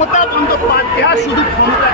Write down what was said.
ক্ষমতাতন্ত্র বাদ শুধু ক্ষমতা।